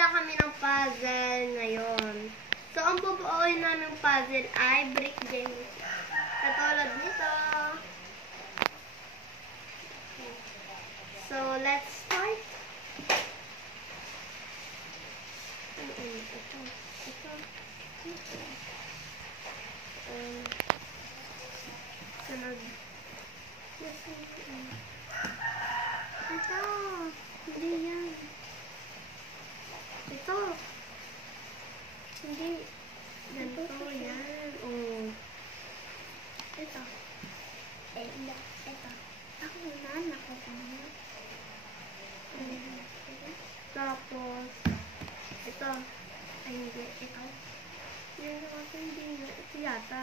Gagawa kami ng puzzle ngayon. So, ang bubuoin namin puzzle ay brick game. Katulad nito. So, let's start. Sunod. Ito. Hindi yan. Ito. Hindi. Ganito. Yan. Oh. Ito. Ito. Ako na. Nakakuna. Tapos, ito. Ay, hindi. Ito. Yan ako. Hindi na. Ito yata.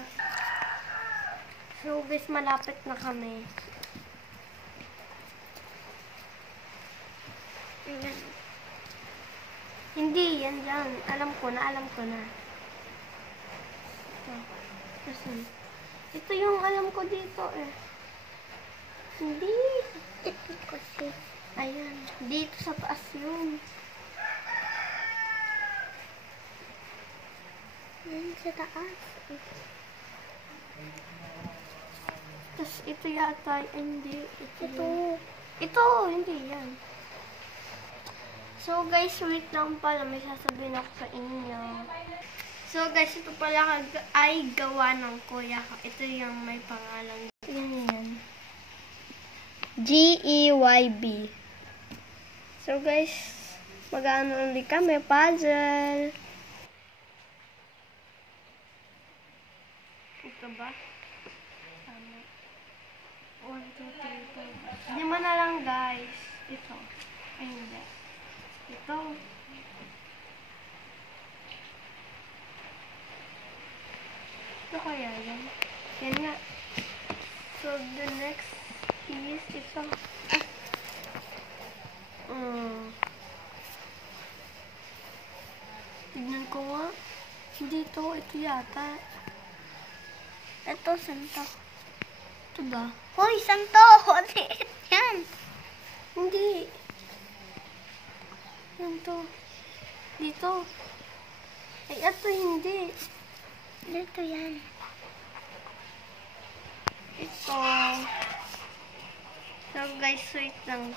So, guys, malapit na kami. Ayan. Hindi, yan dyan. Alam ko na. Ito yung alam ko dito eh. Hindi. Ito kasi. Ayan. Dito sa taas yun. Yan sa taas. Tapos ito yata. Hindi. Ito. Hindi yan. So guys, wait lang pala. May sasabihin ako sa inyo. So guys, ito pala ay gawa ng kuya ko. Ito yung may pangalan. Yan. G-E-Y-B. So guys, mag-ano ulit kami. Puzzle. Ito ba? Tama. 1, 2, 3, 4. Hindi mo na lang guys. Ito. Ay hindi. Ito. Ito kaya yan? Yan nga. So, the next is ito. Tignan ko nga. Hindi ito. Ito yata. Ito, santo. Ito ba? Hoy, santo! Liit yan. Hindi. Yan to. Dito. Ay, ito hindi. Dito yan. Ito. So, guys, wait lang.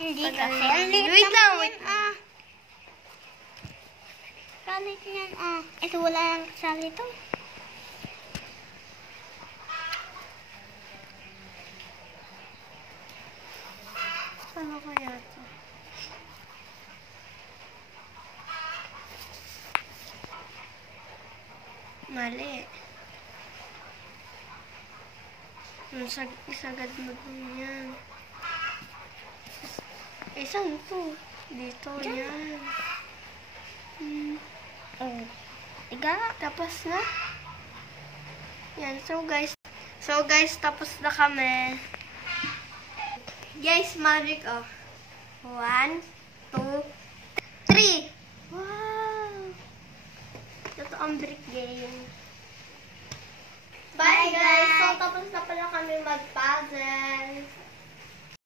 Hindi Pag- kasi. Ang liit Wait naman lang, yan, wait lang. Kalit yan, Ito, wala lang kasali ito. Ano kaya ito? Mali. Isagad mo dun yan. Saan ito? Dito, yan. Iga. Tapos na? Yan. So guys, tapos na kami. Guys, magic oh. 1, 2, 3. Wow! Ito ang brick game.